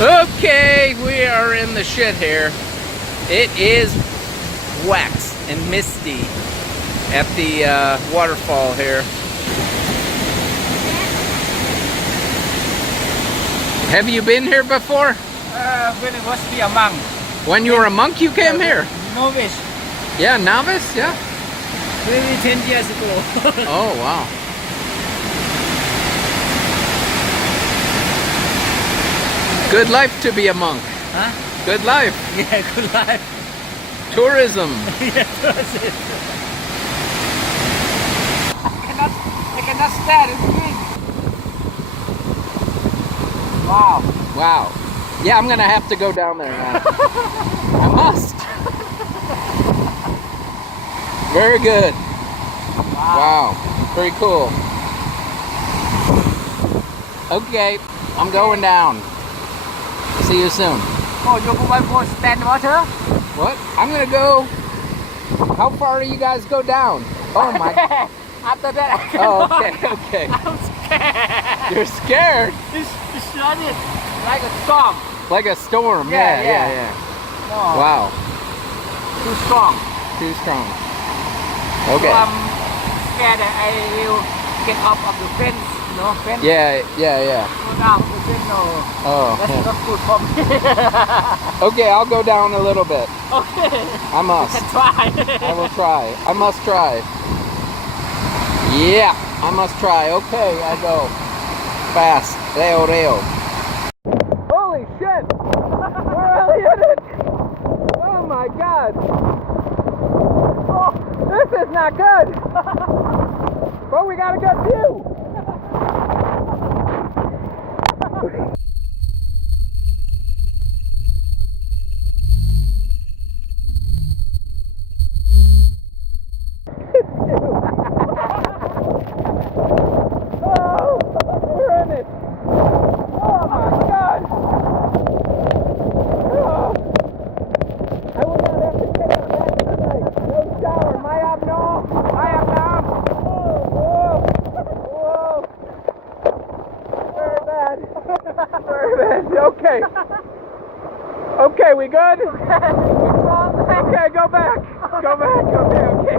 Okay, we are in the shit here. It is wet and misty at the waterfall here. Have you been here before? When I was a monk. When you were a monk, you came here? Novice. Yeah, novice, yeah. Maybe 10 years ago. Oh, wow. Good life to be a monk. Huh? Good life. Yeah, good life. Tourism. Yeah, tourism. I cannot stand it. Wow. Wow. Yeah, I'm gonna have to go down there now. I must. Very good. Wow. Very cool. Okay, I'm going down. See you soon. Oh, you're going for stand water? What? I'm gonna go. How far do you guys go down? Oh my. After that, I Oh, cannot. okay, okay. I'm scared. You're scared? It's running like a storm. Like a storm. Yeah, Yeah. yeah. Oh, Wow. too strong. Too strong. So Okay. I'm scared that I will get off of the fence, you know, fence. Yeah. Go down the fence, no. Oh. That's not good for me. Okay, I'll go down a little bit. Okay. I must. Can try. I will try. I must try. Yeah, I must try. Okay, I go. Fast. Reo. Holy shit! We're really in it! Oh my god! Oh, this is not good! But we got a good view! Okay. Okay, we good? Okay, go back. Go back. Okay.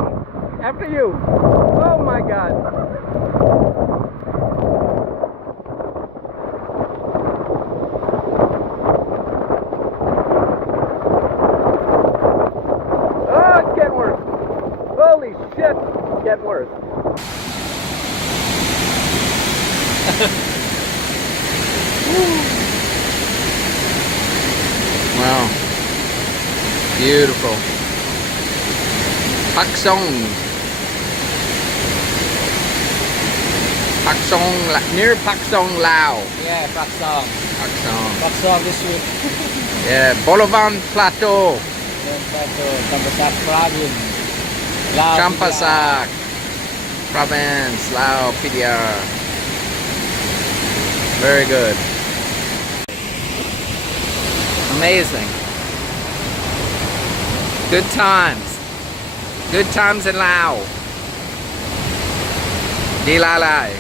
After you. Oh my god. Oh, it's getting worse. Holy shit. It's getting worse. Wow. Beautiful. Paksong. Near Paksong, Laos. Yeah, Paksong. Paksong. This week. Yeah, Bolaven Plateau. Champasak province. Laos. Champasak province, Laos, PDR. Very good. Amazing. Good times. Good times in Laos. Di la lai.